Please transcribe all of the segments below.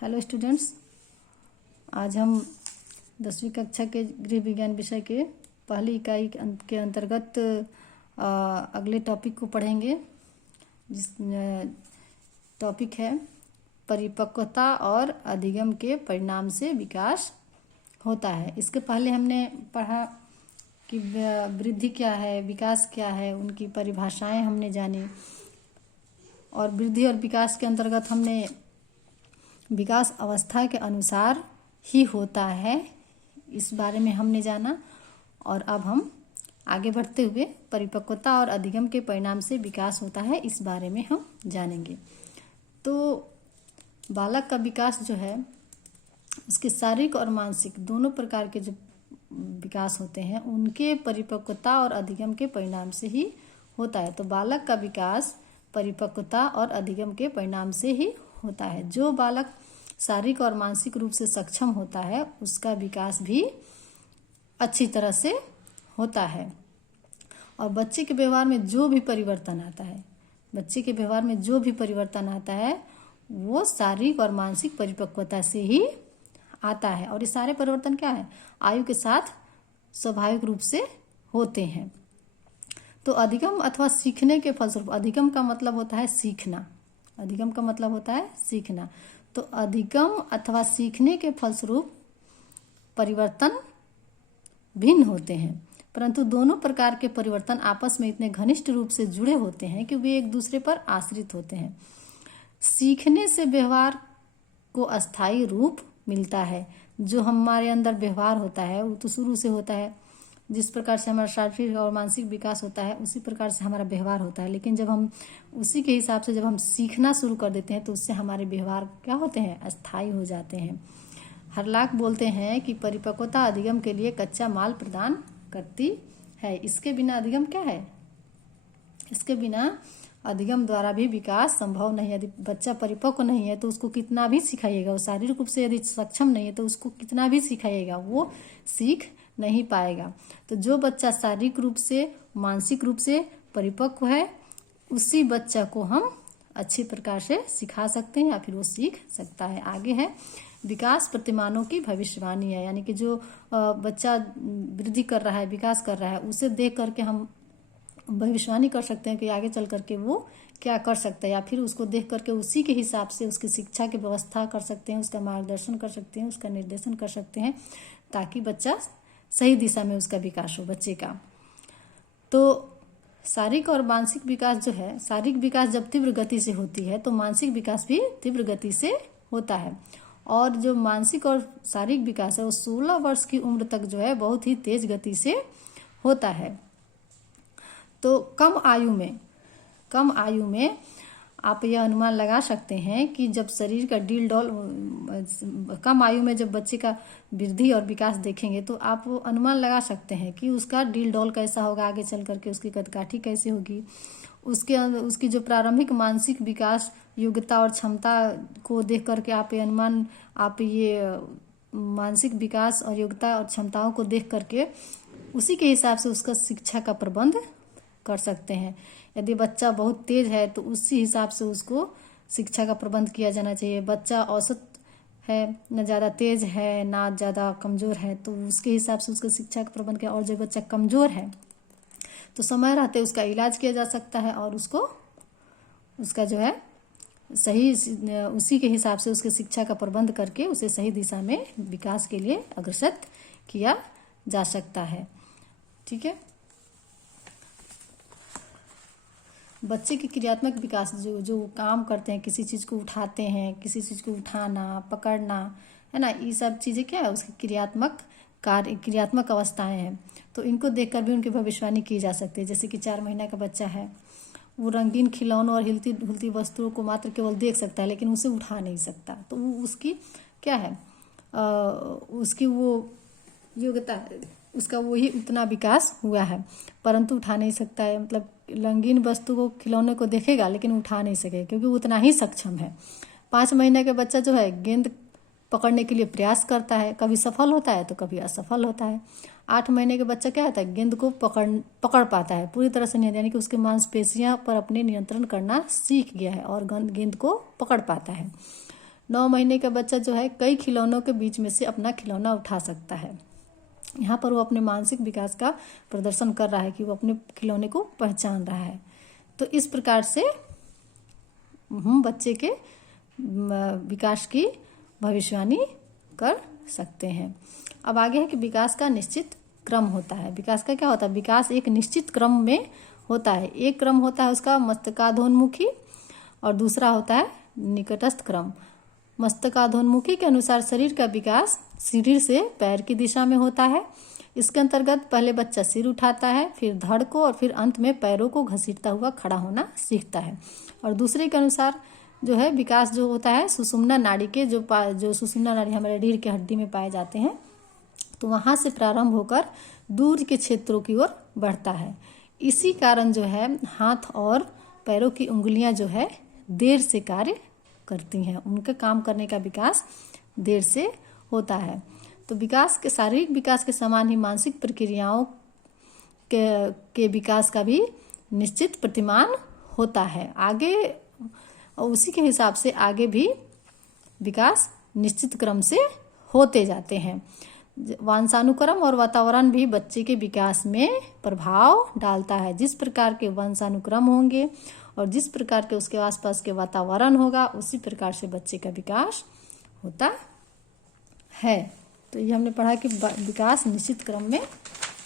Hello students, आज हम 10वीं कक्षा के गृह विज्ञान विषय के पहली इकाई के अंतर्गत अगले टॉपिक को पढ़ेंगे, जिस टॉपिक है परिपक्वता और अधिगम के परिणाम से विकास होता है। इसके पहले हमने पढ़ा कि वृद्धि क्या है, विकास क्या है, उनकी परिभाषाएं हमने जानी, और वृद्धि और विकास के अंतर्गत हमने विकास अवस्था के अनुसार ही होता है, इस बारे में हमने जाना। और अब हम आगे बढ़ते हुए परिपक्वता और अधिगम के परिणाम से विकास होता है, इस बारे में हम जानेंगे। तो बालक का विकास जो है, उसके शारीरिक और मानसिक दोनों प्रकार के जो विकास होते हैं, उनके परिपक्वता और अधिगम के परिणाम से ही होता है। तो बालक का विकास परिपक्वता और अधिगम के परिणाम से ही होता है। जो बालक शारीरिक और मानसिक रूप से सक्षम होता है, उसका विकास भी अच्छी तरह से होता है। और बच्चे के व्यवहार में जो भी परिवर्तन आता है, वो शारीरिक और मानसिक परिपक्वता से ही आता है। और ये सारे परिवर्तन क्या है, आयु के साथ स्वाभाविक रूप से होते हैं। तो अधिगम अथवा सीखने के फलस्वरूप, अधिगम का मतलब होता है सीखना, तो अधिगम अथवा सीखने के फलस्वरूप परिवर्तन भिन्न होते हैं, परंतु दोनों प्रकार के परिवर्तन आपस में इतने घनिष्ठ रूप से जुड़े होते हैं कि वे एक दूसरे पर आश्रित होते हैं। सीखने से व्यवहार को अस्थायी रूप मिलता है। जो हमारे अंदर व्यवहार होता है वो तो शुरू से होता है, जिस प्रकार से हमारा शारीरिक और मानसिक विकास होता है उसी प्रकार से हमारा व्यवहार होता है। लेकिन जब हम उसी के हिसाब से जब हम सीखना शुरू कर देते हैं, तो उससे हमारे व्यवहार क्या होते हैं, अस्थायी हो जाते हैं। हरलाक बोलते हैं कि परिपक्वता अधिगम के लिए कच्चा माल प्रदान करती है। इसके बिना अधिगम क्या है, इसके बिना अधिगम द्वारा भी विकास संभव नहीं है। यदि बच्चा परिपक्व नहीं है तो उसको कितना भी सिखाइएगा, वो शारीरिक रूप से यदि सक्षम नहीं है तो उसको कितना भी सिखाइएगा, वो सीख नहीं पाएगा। तो जो बच्चा शारीरिक रूप से, मानसिक रूप से परिपक्व है, उसी बच्चा को हम अच्छी प्रकार से सिखा सकते हैं या फिर वो सीख सकता है। आगे है विकास प्रतिमानों की भविष्यवाणी है, यानी कि जो बच्चा वृद्धि कर रहा है, विकास कर रहा है, उसे देख करके हम भविष्यवाणी कर सकते हैं कि आगे चल करके वो क्या कर सकता है, या फिर उसको देख करके उसी के हिसाब से उसकी शिक्षा की व्यवस्था कर सकते हैं, उसका मार्गदर्शन कर सकते हैं, उसका निर्देशन कर सकते हैं, ताकि बच्चा सही दिशा में उसका विकास हो बच्चे का। तो शारीरिक और मानसिक विकास जो है, शारीरिक विकास जब तीव्र गति से होती है तो मानसिक विकास भी तीव्र गति से होता है। और जो मानसिक और शारीरिक विकास है वो 16 वर्ष की उम्र तक जो है बहुत ही तेज गति से होता है। तो कम आयु में आप यह अनुमान लगा सकते हैं कि जब शरीर का डील डॉल, कम आयु में जब बच्चे का वृद्धि और विकास देखेंगे तो आप वो अनुमान लगा सकते हैं कि उसका डील डॉल कैसा होगा, आगे चल करके उसकी कदकाठी कैसे होगी, उसकी जो प्रारंभिक मानसिक विकास, योग्यता और क्षमता को देख करके आप ये मानसिक विकास और योग्यता और क्षमताओं को देख करके उसी के हिसाब से उसका शिक्षा का प्रबंध कर सकते हैं। यदि बच्चा बहुत तेज है तो उसी हिसाब से उसको शिक्षा का प्रबंध किया जाना चाहिए। बच्चा औसत है, न ज़्यादा तेज है ना ज़्यादा कमज़ोर है, तो उसके हिसाब से उसका शिक्षा का प्रबंध किया। और जो बच्चा कमज़ोर है तो समय रहते उसका इलाज किया जा सकता है, और उसका जो है सही, उसी के हिसाब से उसके शिक्षा का प्रबंध करके उसे सही दिशा में विकास के लिए अग्रसर किया जा सकता है। ठीक है। बच्चे की क्रियात्मक विकास, जो काम करते हैं, किसी चीज़ को उठाते हैं, किसी चीज़ को उठाना, पकड़ना, है ना, ये सब चीज़ें क्या है, उसकी क्रियात्मक अवस्थाएं हैं। तो इनको देखकर भी उनकी भविष्यवाणी की जा सकती है। जैसे कि 4 महीने का बच्चा है, वो रंगीन खिलौनों और हिलती डुलती वस्तुओं को मात्र केवल देख सकता है, लेकिन उसे उठा नहीं सकता। तो वो उसकी क्या है, उसकी वो योग्यता है, उसका वही उतना विकास हुआ है, परंतु उठा नहीं सकता है। मतलब रंगीन वस्तु को, खिलौने को देखेगा लेकिन उठा नहीं सके, क्योंकि उतना ही सक्षम है। 5 महीने का बच्चा जो है गेंद पकड़ने के लिए प्रयास करता है, कभी सफल होता है तो कभी असफल होता है। 8 महीने के बच्चा क्या होता है, गेंद को पकड़ पाता है पूरी तरह से नहीं, यानी कि उसके मांसपेशियां पर अपने नियंत्रण करना सीख गया है और गेंद को पकड़ पाता है। 9 महीने का बच्चा जो है कई खिलौनों के बीच में से अपना खिलौना उठा सकता है। यहाँ पर वो अपने मानसिक विकास का प्रदर्शन कर रहा है कि वो अपने खिलौने को पहचान रहा है। तो इस प्रकार से हम बच्चे के विकास की भविष्यवाणी कर सकते हैं। अब आगे है कि विकास का निश्चित क्रम होता है। विकास का क्या होता है? विकास एक निश्चित क्रम में होता है। एक क्रम होता है उसका मस्तकाधोन्मुखी और दूसरा होता है निकटस्थ क्रम। मस्तकाधोन्मुखी के अनुसार शरीर का विकास सिर से पैर की दिशा में होता है। इसके अंतर्गत पहले बच्चा सिर उठाता है, फिर धड़ को और फिर अंत में पैरों को घसीटता हुआ खड़ा होना सीखता है। और दूसरे के अनुसार जो है विकास जो होता है सुषुम्ना नाड़ी के जो सुषुम्ना नाड़ी हमारे रीढ़ की हड्डी में पाए जाते हैं, तो वहाँ से प्रारंभ होकर दूर के क्षेत्रों की ओर बढ़ता है। इसी कारण जो है हाथ और पैरों की उंगलियां जो है देर से कार्य करती हैं, उनके काम करने का विकास देर से होता है। तो विकास के शारीरिक विकास के समान ही मानसिक प्रक्रियाओं के विकास का भी निश्चित प्रतिमान होता है। आगे उसी के हिसाब से आगे भी विकास निश्चित क्रम से होते जाते हैं। वंशानुक्रम और वातावरण भी बच्चे के विकास में प्रभाव डालता है। जिस प्रकार के वंशानुक्रम होंगे और जिस प्रकार के उसके आसपास के वातावरण होगा, उसी प्रकार से बच्चे का विकास होता है। तो ये हमने पढ़ा कि विकास निश्चित क्रम में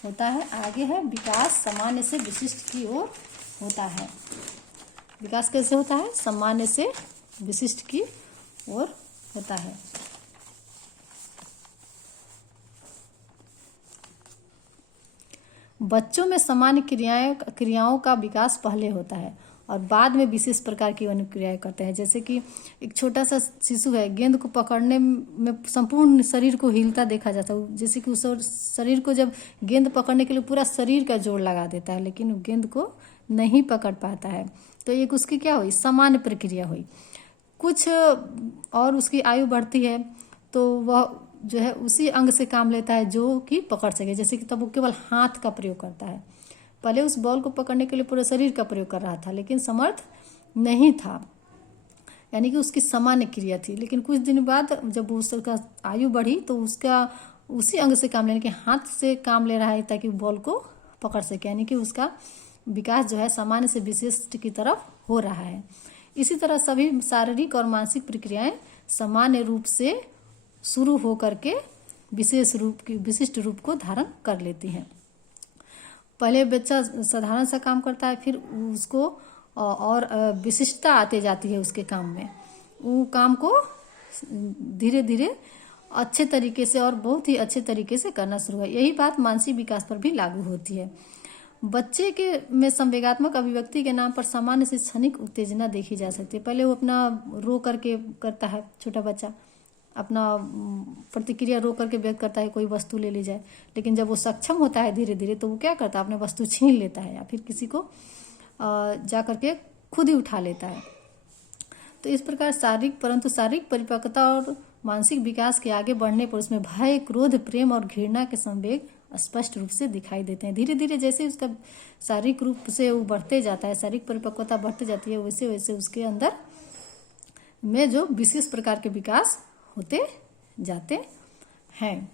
होता है। आगे है विकास सामान्य से विशिष्ट की ओर होता है। विकास कैसे होता है? सामान्य से विशिष्ट की ओर होता है। बच्चों में सामान्य क्रियाओं का विकास पहले होता है और बाद में विशेष प्रकार की अनुक्रियाएं करते हैं। जैसे कि एक छोटा सा शिशु है, गेंद को पकड़ने में संपूर्ण शरीर को हिलता देखा जाता है। जैसे कि उस शरीर को जब गेंद पकड़ने के लिए पूरा शरीर का जोर लगा देता है, लेकिन वो गेंद को नहीं पकड़ पाता है। तो एक उसकी क्या हुई? सामान्य प्रक्रिया हुई। कुछ और उसकी आयु बढ़ती है तो वह जो है उसी अंग से काम लेता है जो कि पकड़ सके। जैसे कि तब वो केवल हाथ का प्रयोग करता है। पहले उस बॉल को पकड़ने के लिए पूरे शरीर का प्रयोग कर रहा था, लेकिन समर्थ नहीं था, यानी कि उसकी सामान्य क्रिया थी। लेकिन कुछ दिन बाद जब उसका आयु बढ़ी तो उसका उसी अंग से काम लेने के हाथ से काम ले रहा है ताकि बॉल को पकड़ सके, यानी कि उसका विकास जो है सामान्य से विशिष्ट की तरफ हो रहा है। इसी तरह सभी शारीरिक और मानसिक प्रक्रियाएं सामान्य रूप से शुरू होकर के विशिष्ट रूप को धारण कर लेती हैं। पहले बच्चा साधारण सा काम करता है, फिर उसको और विशिष्टता आते जाती है उसके काम में। वो काम को धीरे धीरे अच्छे तरीके से और बहुत ही अच्छे तरीके से करना शुरू है। यही बात मानसिक विकास पर भी लागू होती है। बच्चे के में संवेगात्मक अभिव्यक्ति के नाम पर सामान्य से क्षणिक उत्तेजना देखी जा सकती है। पहले वो अपना रो करके करता है, छोटा बच्चा अपना प्रतिक्रिया रो करके व्यक्त करता है, कोई वस्तु ले ली जाए। लेकिन जब वो सक्षम होता है धीरे धीरे तो वो क्या करता है? अपने वस्तु छीन लेता है या फिर किसी को जा करके खुद ही उठा लेता है। तो इस प्रकार शारीरिक परिपक्वता और मानसिक विकास के आगे बढ़ने पर उसमें भय, क्रोध, प्रेम और घृणा के संवेग स्पष्ट रूप से दिखाई देते हैं। धीरे धीरे जैसे उसका शारीरिक रूप से वो बढ़ते जाता है, शारीरिक परिपक्वता बढ़ती जाती है, वैसे वैसे उसके अंदर में जो विशेष प्रकार के विकास होते जाते हैं।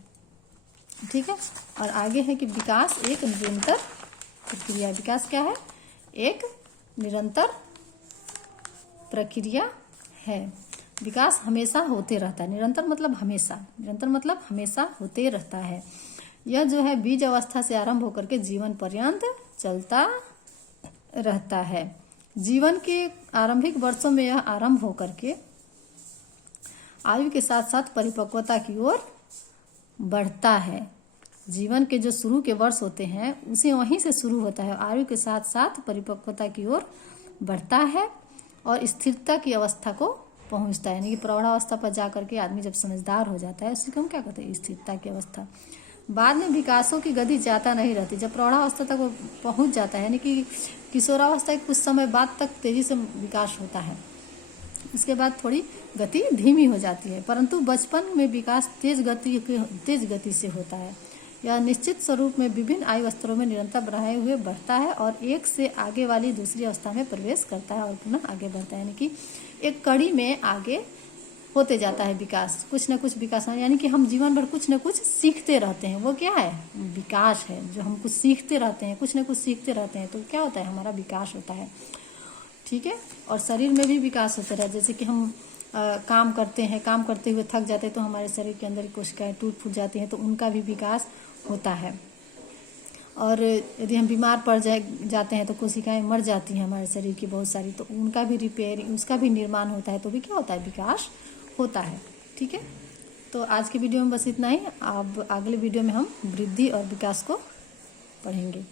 ठीक है। और आगे है कि विकास एक निरंतर प्रक्रिया। विकास क्या है? एक निरंतर प्रक्रिया है। विकास हमेशा होते रहता है। निरंतर मतलब हमेशा होते रहता है। यह जो है बीज अवस्था से आरंभ होकर के जीवन पर्यंत चलता रहता है। जीवन के आरंभिक वर्षों में यह आरंभ होकर के आयु के साथ साथ परिपक्वता की ओर बढ़ता है। जीवन के जो शुरू के वर्ष होते हैं उसे वहीं से शुरू होता है, आयु के साथ साथ परिपक्वता की ओर बढ़ता है और स्थिरता की अवस्था को पहुंचता है। यानी कि प्रौढ़ावस्था पर जाकर के आदमी जब समझदार हो जाता है उसी को हम क्या कहते हैं? स्थिरता की अवस्था। बाद में विकासों की गति जाता नहीं रहती। जब प्रौढ़ावस्था तक वो पहुंच जाता है, यानी कि किशोरावस्था के कुछ समय बाद तक तेजी से विकास होता है, इसके बाद थोड़ी गति धीमी हो जाती है। परंतु बचपन में विकास तेज गति से होता है। यह निश्चित स्वरूप में विभिन्न आयु स्तरों में निरंतर बढ़ाए हुए बढ़ता है और एक से आगे वाली दूसरी अवस्था में प्रवेश करता है और पुनः आगे बढ़ता है। यानी कि एक कड़ी में आगे होते जाता है विकास, कुछ न कुछ विकास, यानी कि हम जीवन भर कुछ न कुछ सीखते रहते हैं। वो क्या है? विकास है। जो हम कुछ सीखते रहते हैं, कुछ न कुछ सीखते रहते हैं, तो क्या होता है? हमारा विकास होता है। ठीक है। और शरीर में भी विकास होता रहा, जैसे कि हम काम करते हैं, काम करते हुए थक जाते हैं तो हमारे शरीर के अंदर की कोशिकाएं टूट फूट जाती हैं, तो उनका भी विकास होता है। और यदि हम बीमार पड़ जाते हैं तो कोशिकाएं मर जाती हैं हमारे शरीर की बहुत सारी, तो उनका भी रिपेयरिंग, उसका भी निर्माण होता है, तो भी क्या होता है? विकास होता है। ठीक है। तो आज के वीडियो में बस इतना ही। अब अगले वीडियो में हम वृद्धि और विकास को पढ़ेंगे।